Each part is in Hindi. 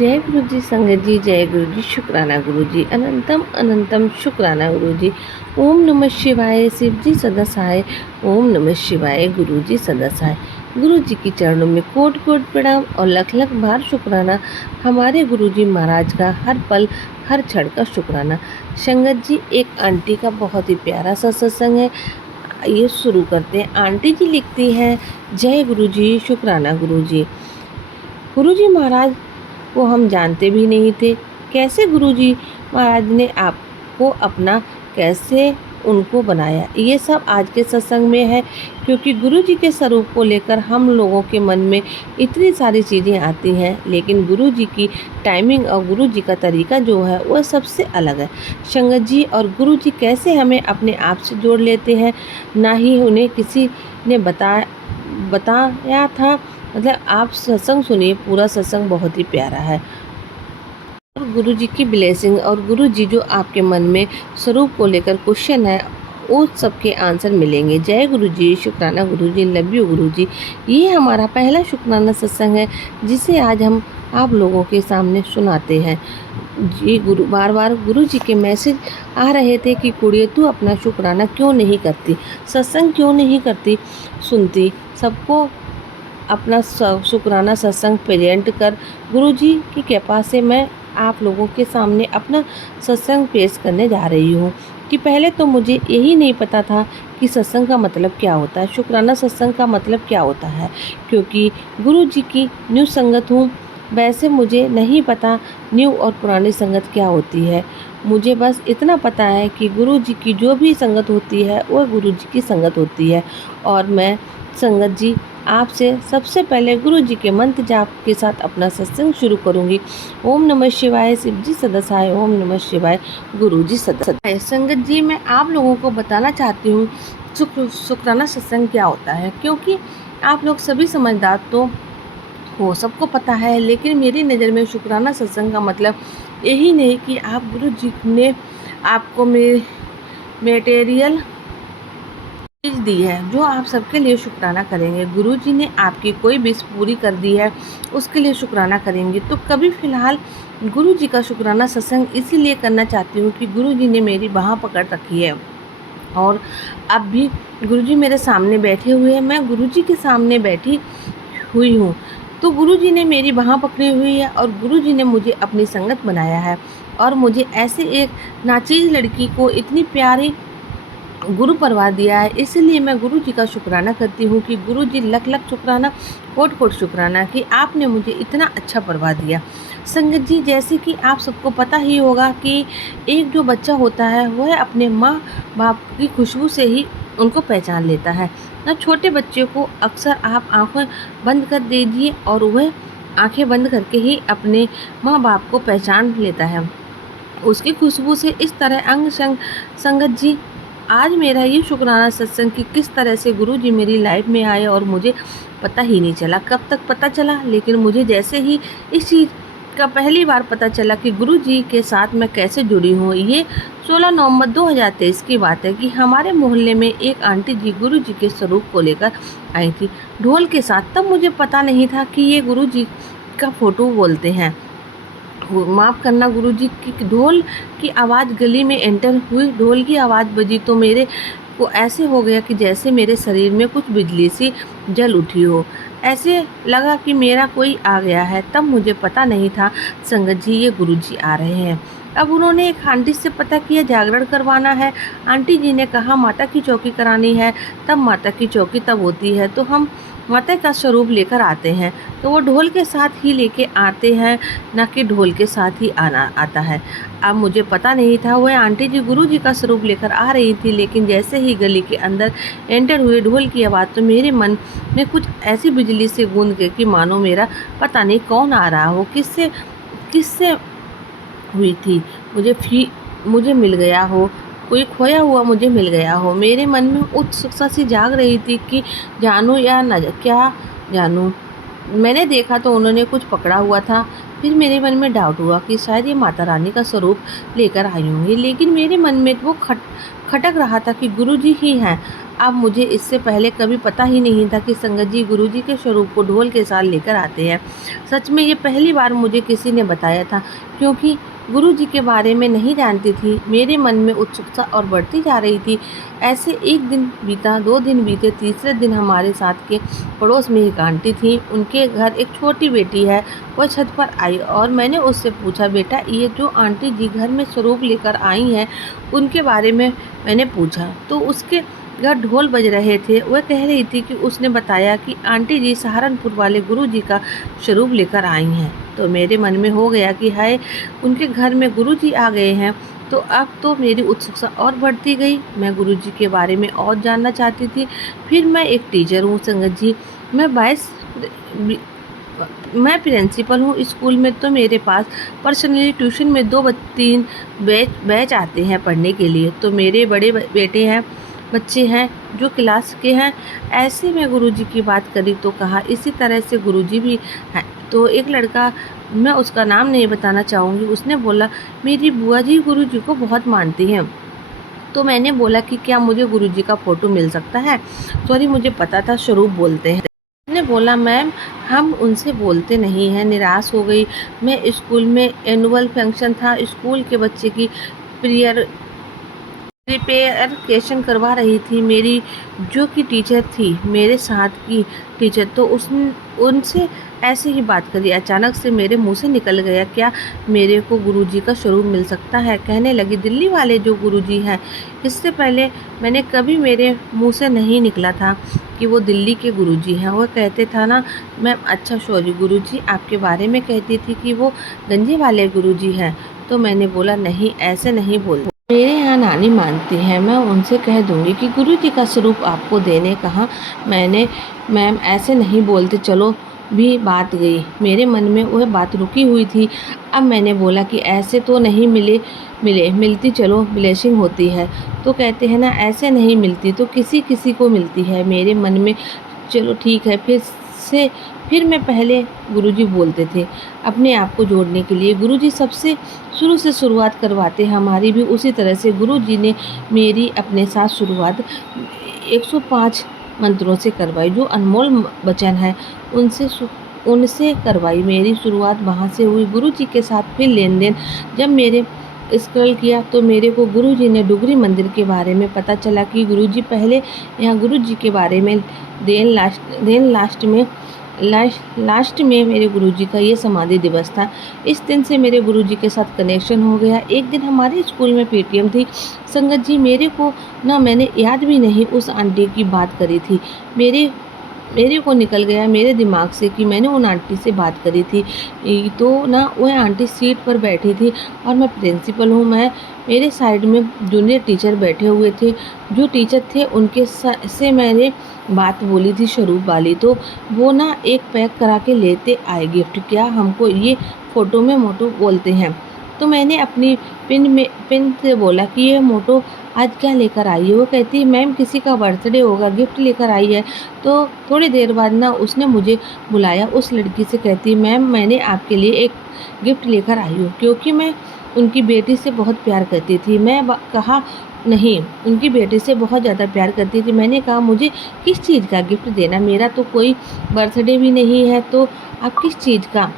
जय गुरु जी संगत जी, जय गुरु जी, शुक्राना गुरु जी, अनंतम अनंतम शुक्राना गुरु जी। ओम नमः शिवाय, शिव जी सदा सहाय। ओम नमः शिवाय, गुरु जी सदा सहाय। गुरु जी की चरणों में कोट कोट प्रणाम और लख लख बार शुक्राना। हमारे गुरु जी महाराज का हर पल हर क्षण का शुक्राना। संगत जी, एक आंटी का बहुत ही प्यारा सा सत्संग है, ये शुरू करते हैं। आंटी जी लिखती हैं, जय गुरु जी, शुक्राना गुरु जी। गुरु जी महाराज को हम जानते भी नहीं थे। कैसे गुरुजी महाराज ने आपको अपना, कैसे उनको बनाया, ये सब आज के सत्संग में है। क्योंकि गुरुजी के स्वरूप को लेकर हम लोगों के मन में इतनी सारी चीज़ें आती हैं, लेकिन गुरुजी की टाइमिंग और गुरुजी का तरीका जो है वह सबसे अलग है। संगत जी, और गुरुजी कैसे हमें अपने आप से जोड़ लेते हैं, ना ही उन्हें किसी ने बताया था। मतलब आप सत्संग सुनिए, पूरा सत्संग बहुत ही प्यारा है। और गुरु जी की ब्लेसिंग और गुरु जी जो आपके मन में स्वरूप को लेकर क्वेश्चन है, उस सबके आंसर मिलेंगे। जय गुरु जी, शुक्राना गुरु जी, लव यू गुरु जी। ये हमारा पहला शुक्राना सत्संग है, जिसे आज हम आप लोगों के सामने सुनाते हैं। जी गुरु, बार बार गुरु जी के मैसेज आ रहे थे कि कुड़िए तू अपना शुक्राना क्यों नहीं करती, सत्संग क्यों नहीं करती, सुनती, सबको अपना शुक्राना सत्संग प्रेजेंट कर। गुरुजी की कृपा से मैं आप लोगों के सामने अपना सत्संग पेश करने जा रही हूँ। कि पहले तो मुझे यही नहीं पता था कि सत्संग का मतलब क्या होता है, शुक्राना सत्संग का मतलब क्या होता है। क्योंकि गुरुजी की न्यू संगत हूँ, वैसे मुझे नहीं पता न्यू और पुरानी संगत क्या होती है। मुझे बस इतना पता है कि गुरुजी की जो भी संगत होती है वह गुरुजी की संगत होती है। और मैं संगत जी आपसे सबसे पहले गुरु जी के मंत्र जाप के साथ अपना सत्संग शुरू करूंगी। ओम नमः शिवाय, शिव जी सदा सहाय। ओम नमः शिवाय, गुरु जी सदा सहाय। संगत जी, मैं आप लोगों को बताना चाहती हूँ शुक्राना सत्संग क्या होता है। क्योंकि आप लोग सभी समझदार तो हो, सबको पता है, लेकिन मेरी नज़र में शुक्राना सत्संग का मतलब यही नहीं कि आप गुरु जी ने आपको मेटेरियल चीज़ दी है जो आप सबके लिए शुक्राना करेंगे। गुरुजी ने आपकी कोई विश पूरी कर दी है, उसके लिए शुक्राना करेंगे। तो कभी फ़िलहाल गुरुजी का शुक्राना सत्संग इसीलिए करना चाहती हूँ कि गुरुजी ने मेरी बाँह पकड़ रखी है और अब भी गुरुजी मेरे सामने बैठे हुए हैं, मैं गुरुजी के सामने बैठी हुई हूँ। तो गुरुजी ने मेरी बाँह पकड़ी हुई है और गुरुजी ने मुझे अपनी संगत बनाया है। और मुझे ऐसे एक नाचीज़ लड़की को इतनी प्यारी गुरु परवार दिया है। इसीलिए मैं गुरु जी का शुक्राना करती हूँ कि गुरु जी लख लख शुक्राना, कोट कोट शुक्राना कि आपने मुझे इतना अच्छा परवार दिया। संगत जी, जैसे कि आप सबको पता ही होगा कि एक जो बच्चा होता है वह अपने माँ बाप की खुशबू से ही उनको पहचान लेता है ना। छोटे बच्चे को अक्सर आप आँखें बंद कर दीजिए और वह आँखें बंद करके ही अपने माँ बाप को पहचान लेता है, उसकी खुशबू से। इस तरह अंग संग संगत जी, आज मेरा ये शुक्राना सत्संग कि किस तरह से गुरुजी मेरी लाइफ में आए और मुझे पता ही नहीं चला कब तक पता चला। लेकिन मुझे जैसे ही इस चीज़ का पहली बार पता चला कि गुरुजी के साथ मैं कैसे जुड़ी हूँ, ये 16 नवंबर 2023 की बात है कि हमारे मोहल्ले में एक आंटी जी गुरुजी के स्वरूप को लेकर आई थी ढोल के साथ। तब मुझे पता नहीं था कि ये गुरुजी का फ़ोटो बोलते हैं। माफ़ करना गुरुजी की ढोल की आवाज़ गली में एंटर हुई, ढोल की आवाज़ बजी तो मेरे को ऐसे हो गया कि जैसे मेरे शरीर में कुछ बिजली सी जल उठी हो। ऐसे लगा कि मेरा कोई आ गया है। तब मुझे पता नहीं था संगत जी ये गुरुजी आ रहे हैं। अब उन्होंने एक आंटी से पता किया जागरण करवाना है। आंटी जी ने कहा माता की चौकी करानी है। तब माता की चौकी तब होती है तो हम माता का स्वरूप लेकर आते हैं, तो वो ढोल के साथ ही लेके आते हैं, ना कि ढोल के साथ ही आना आता है। अब मुझे पता नहीं था वह आंटी जी गुरुजी का स्वरूप लेकर आ रही थी, लेकिन जैसे ही गली के अंदर एंटर हुए ढोल की आवाज़, तो मेरे मन में कुछ ऐसी बिजली से गूंज गई कि मानो मेरा पता नहीं कौन आ रहा हो, किससे हुई थी, मुझे मिल गया हो, कोई खोया हुआ मुझे मिल गया हो। मेरे मन में उत्सुकता सी जाग रही थी कि जानूं या न क्या जानूं। मैंने देखा तो उन्होंने कुछ पकड़ा हुआ था। फिर मेरे मन में डाउट हुआ कि शायद ये माता रानी का स्वरूप लेकर आई होंगी, लेकिन मेरे मन में वो खटक रहा था कि गुरुजी ही हैं। अब मुझे इससे पहले कभी पता ही नहीं था कि संगत जी गुरुजी के स्वरूप को ढोल के साथ लेकर आते हैं। सच में ये पहली बार मुझे किसी ने बताया था, क्योंकि गुरुजी के बारे में नहीं जानती थी। मेरे मन में उत्सुकता और बढ़ती जा रही थी। ऐसे एक दिन बीता, 2 दिन बीते, तीसरे दिन हमारे साथ के पड़ोस में एक आंटी थी। उनके घर एक छोटी बेटी है। वह छत पर आई और मैंने उससे पूछा, बेटा ये जो आंटी जी घर में स्वरूप लेकर आई हैं, उनके बारे में मैंने पूछा तो उसके घर ढोल बज रहे थे। वह कह रही थी कि उसने बताया कि आंटी जी सहारनपुर वाले गुरुजी का स्वरूप लेकर आई हैं। तो मेरे मन में हो गया कि हाय, उनके घर में गुरुजी आ गए हैं। तो अब तो मेरी उत्सुकता और बढ़ती गई। मैं गुरुजी के बारे में और जानना चाहती थी। फिर मैं एक टीचर हूँ संगत जी, मैं प्रिंसिपल हूँ स्कूल में। तो मेरे पास पर्सनली ट्यूशन में 2-3 बैच आते हैं पढ़ने के लिए। तो मेरे बड़े बेटे हैं, बच्चे हैं जो क्लास के हैं। ऐसे में गुरुजी की बात करी तो कहा इसी तरह से गुरुजी भी हैं। तो एक लड़का, मैं उसका नाम नहीं बताना चाहूँगी, उसने बोला मेरी बुआ जी गुरुजी को बहुत मानती हैं। तो मैंने बोला कि क्या मुझे गुरुजी का फ़ोटो मिल सकता है? सॉरी, मुझे पता था स्वरूप बोलते हैं। उसने बोला मैम हम उनसे बोलते नहीं हैं। निराश हो गई मैं। स्कूल में एनुअल फंक्शन था, स्कूल के बच्चे की प्रियर प्रिपरेशन करवा रही थी मेरी जो कि टीचर थी, मेरे साथ की टीचर। तो उनसे ऐसे ही बात करी। अचानक से मेरे मुंह से निकल गया, क्या मेरे को गुरुजी का स्वरूप मिल सकता है? कहने लगी दिल्ली वाले जो गुरुजी हैं। इससे पहले मैंने कभी मेरे मुंह से नहीं निकला था कि वो दिल्ली के गुरुजी हैं। वो कहते था ना मैम, अच्छा सॉरी गुरुजी आपके बारे में कहती थी कि वो गंजे वाले गुरुजी हैं। तो मैंने बोला नहीं, ऐसे नहीं बोलते, मेरे यहाँ नानी मानती हैं, मैं उनसे कह दूँगी कि गुरुजी का स्वरूप आपको देने कहा। मैंने मैम ऐसे नहीं बोलते, चलो भी बात गई। मेरे मन में वह बात रुकी हुई थी। अब मैंने बोला कि ऐसे तो नहीं मिलती चलो ब्लेसिंग होती है। तो कहते हैं ना ऐसे नहीं मिलती तो किसी किसी को मिलती है। मेरे मन में चलो ठीक है। फिर मैं पहले गुरुजी बोलते थे अपने आप को जोड़ने के लिए। गुरुजी सबसे शुरू से शुरुआत करवाते, हमारी भी उसी तरह से गुरुजी ने मेरी अपने साथ शुरुआत 105 मंत्रों से करवाई। जो अनमोल वचन है उनसे करवाई। मेरी शुरुआत वहाँ से हुई गुरुजी के साथ। फिर लेन देन जब मेरे स्क्रॉल किया तो मेरे को गुरुजी ने डुगरी मंदिर के बारे में पता चला कि गुरुजी पहले यहाँ गुरुजी के बारे में लास्ट में मेरे गुरुजी का ये समाधि दिवस था। इस दिन से मेरे गुरुजी के साथ कनेक्शन हो गया। एक दिन हमारे स्कूल में पीटीएम थी संगत जी। मेरे को ना मैंने याद भी नहीं उस आंटी की बात करी थी। मेरे को निकल गया मेरे दिमाग से कि मैंने उन आंटी से बात करी थी। तो ना वह आंटी सीट पर बैठी थी और मैं प्रिंसिपल हूँ। मेरे साइड में जूनियर टीचर बैठे हुए थे। जो टीचर थे उनके से मैंने बात बोली थी स्वरूप वाली। तो वो ना एक पैक करा के लेते आए गिफ्ट। क्या हमको ये फ़ोटो में मोटो बोलते हैं। तो मैंने अपनी पिन से बोला कि ये मोटो आज क्या लेकर आई है। वो कहती है मैम किसी का बर्थडे होगा, गिफ्ट लेकर आई है। तो थोड़ी देर बाद ना उसने मुझे बुलाया। उस लड़की से कहती मैम मैंने आपके लिए एक गिफ्ट लेकर आई हूँ, क्योंकि मैं उनकी बेटी से बहुत प्यार करती थी। मैं कहा नहीं, उनकी बेटी से बहुत ज़्यादा प्यार करती थी। मैंने कहा मुझे किस चीज़ का गिफ्ट देना, मेरा तो कोई बर्थडे भी नहीं है, तो आप किस चीज़ का।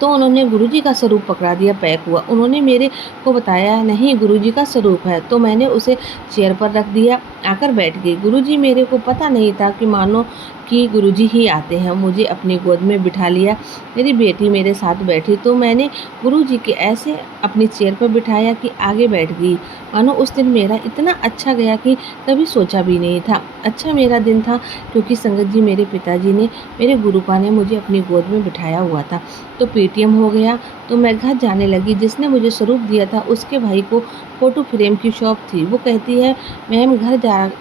तो उन्होंने गुरुजी का स्वरूप पकड़ा दिया, पैक हुआ। उन्होंने मेरे को बताया नहीं गुरुजी का स्वरूप है। तो मैंने उसे चेयर पर रख दिया, आकर बैठ गई। गुरुजी मेरे को पता नहीं था कि मानो कि गुरुजी ही आते हैं। मुझे अपनी गोद में बिठा लिया। मेरी बेटी मेरे साथ बैठी तो मैंने गुरुजी के ऐसे अपनी चेयर पर बिठाया कि आगे बैठ गई। मानो उस दिन मेरा इतना अच्छा गया कि कभी सोचा भी नहीं था। अच्छा मेरा दिन था क्योंकि संगत जी मेरे पिताजी ने, मेरे गुरुपा ने मुझे अपनी गोद में बिठाया हुआ था। तो पीटीएम हो गया तो मैं घर जाने लगी। जिसने मुझे स्वरूप दिया था उसके भाई को फ़ोटो फ्रेम की शॉप थी। वो कहती है मैम घर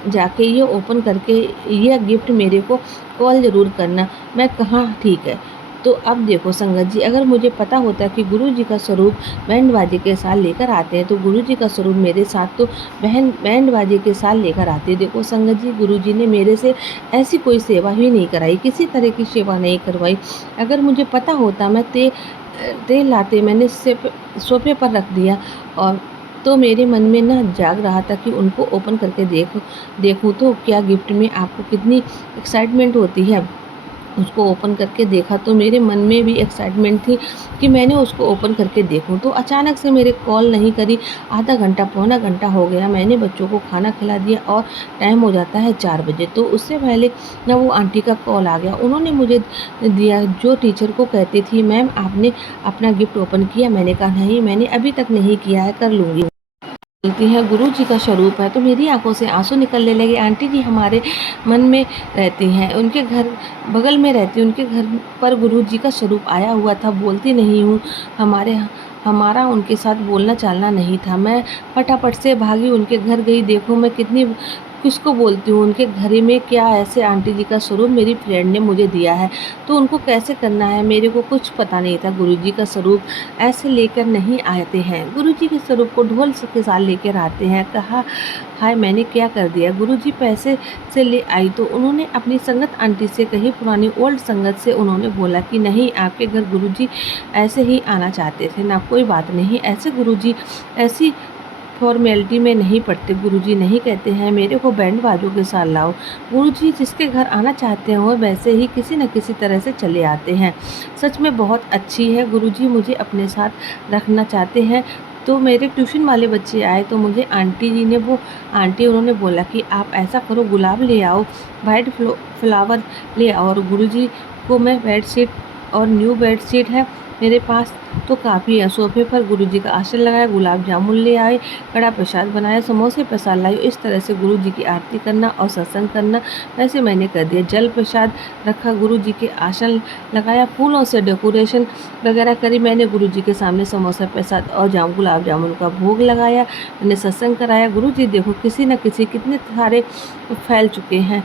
जाके ये ओपन करके यह गिफ्ट मेरे को कॉल ज़रूर करना। मैं कहाँ ठीक है। तो अब देखो संगत जी, अगर मुझे पता होता कि गुरुजी का स्वरूप बैंड बाजे के साथ लेकर आते हैं तो गुरुजी का स्वरूप मेरे साथ तो बैंड बाजे के साथ लेकर आते। देखो संगत जी, गुरुजी ने मेरे से ऐसी कोई सेवा ही नहीं कराई, किसी तरह की सेवा नहीं करवाई। अगर मुझे पता होता मैं तेल लाते मैंने सोफे पर रख दिया और तो मेरे मन में ना जाग रहा था कि उनको ओपन करके देखूँ तो क्या गिफ्ट में आपको कितनी एक्साइटमेंट होती है। उसको ओपन करके देखा तो मेरे मन में भी एक्साइटमेंट थी कि मैंने उसको ओपन करके देखूं। तो अचानक से मेरे कॉल नहीं करी। आधा घंटा पौना घंटा हो गया, मैंने बच्चों को खाना खिला दिया और टाइम हो जाता है 4 बजे। तो उससे पहले ना वो आंटी का कॉल आ गया। उन्होंने मुझे दिया, जो टीचर को कहती थी मैम आपने अपना गिफ्ट ओपन किया। मैंने कहा नहीं, मैंने अभी तक नहीं किया है, कर लूँगी। बोलती हैं गुरु जी का स्वरूप है। तो मेरी आंखों से आंसू निकलने लगे। आंटी जी हमारे मन में रहती हैं, उनके घर बगल में रहती, उनके घर पर गुरु जी का स्वरूप आया हुआ था। बोलती नहीं हूँ, हमारा उनके साथ बोलना चालना नहीं था। मैं फटाफट से भागी, उनके घर गई। देखो मैं कितनी किसको बोलती हूँ, उनके घर में क्या ऐसे आंटी जी का स्वरूप मेरी फ्रेंड ने मुझे दिया है, तो उनको कैसे करना है मेरे को कुछ पता नहीं था। गुरु जी का स्वरूप ऐसे लेकर नहीं आते हैं, गुरु जी के स्वरूप को ढोल के साथ लेकर आते हैं। कहा हाय मैंने क्या कर दिया। गुरु जी पैसे से ले आई तो उन्होंने अपनी संगत आंटी से कही, पुरानी ओल्ड संगत से उन्होंने बोला कि नहीं आपके घर गुरु जी ऐसे ही आना चाहते थे ना, कोई बात नहीं, ऐसे गुरु जी ऐसी फॉर्मेलिटी में नहीं पड़ते। गुरुजी नहीं कहते हैं मेरे को बैंड बाजों के साथ लाओ। गुरुजी जिसके घर आना चाहते हैं वह वैसे ही किसी न किसी तरह से चले आते हैं। सच में बहुत अच्छी है, गुरुजी मुझे अपने साथ रखना चाहते हैं। तो मेरे ट्यूशन वाले बच्चे आए तो मुझे आंटी जी ने उन्होंने बोला कि आप ऐसा करो, गुलाब ले आओ, वाइट फ्लावर ले आओ। और गुरुजी को मैं बेडशीट और न्यू बेडशीट है मेरे पास तो काफ़ी है। सोफे पर गुरुजी का आसन लगाया, गुलाब जामुन ले आए, कड़ा प्रसाद बनाया, समोसे प्रसाद लाई। इस तरह से गुरुजी की आरती करना और सत्संग करना वैसे मैंने कर दिया। जल प्रसाद रखा, गुरुजी के आसन लगाया, फूलों से डेकोरेशन वगैरह करी। मैंने गुरुजी के सामने समोसा प्रसाद और गुलाब जामुन का भोग लगाया। मैंने सत्संग कराया। गुरुजी देखो किसी न किसी कितने सारे फैल चुके हैं,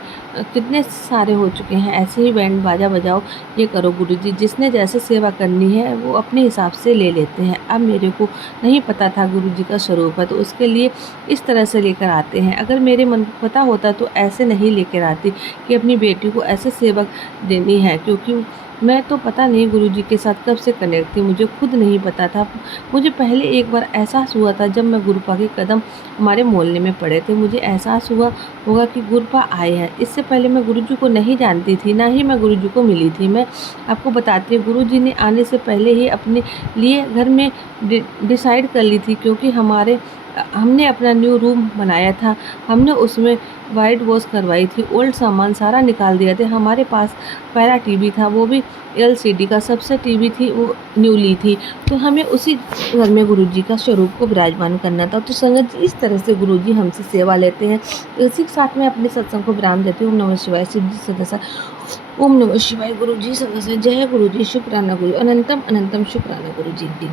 कितने सारे हो चुके हैं। ऐसे ही बैंड बाजा बजाओ, ये करो। गुरुजी जिसने जैसे सेवा करनी है वो अपने हिसाब से ले लेते हैं। अब मेरे को नहीं पता था गुरुजी का स्वरूप है तो उसके लिए इस तरह से लेकर आते हैं। अगर मेरे मन को पता होता तो ऐसे नहीं लेकर आती कि अपनी बेटी को ऐसे सेवक देनी है, क्योंकि मैं तो पता नहीं गुरुजी के साथ कब से कनेक्ट थी, मुझे खुद नहीं पता था। मुझे पहले एक बार एहसास हुआ था जब मैं गुरुपा के कदम हमारे मोहल्ले में पड़े थे। मुझे एहसास हुआ होगा कि गुरुपा आए हैं। इससे पहले मैं गुरुजी को नहीं जानती थी, ना ही मैं गुरुजी को मिली थी। मैं आपको बताती हूँ, गुरुजी ने आने से पहले ही अपने लिए घर में डिसाइड कर ली थी, क्योंकि हमने अपना न्यू रूम बनाया था। हमने उसमें वाइट वॉश करवाई थी, ओल्ड सामान सारा निकाल दिया था। हमारे पास पहला टीवी था, वो भी एलसीडी का सबसे टीवी थी, वो न्यू ली थी। तो हमें उसी घर में गुरुजी का स्वरूप को विराजमान करना था। तो संगत जी इस तरह से गुरुजी हमसे सेवा लेते हैं। तो इसी के साथ में अपने सत्संग को विराम देती हूँ। ओम नमः शिवाय। शिव जी सदस्य। ओम नमः शिवाय। गुरु जी सदस्य। जय गुरु जी। शुक्राना गुरु। अनंतम अनंतम शुक्राना गुरु जी।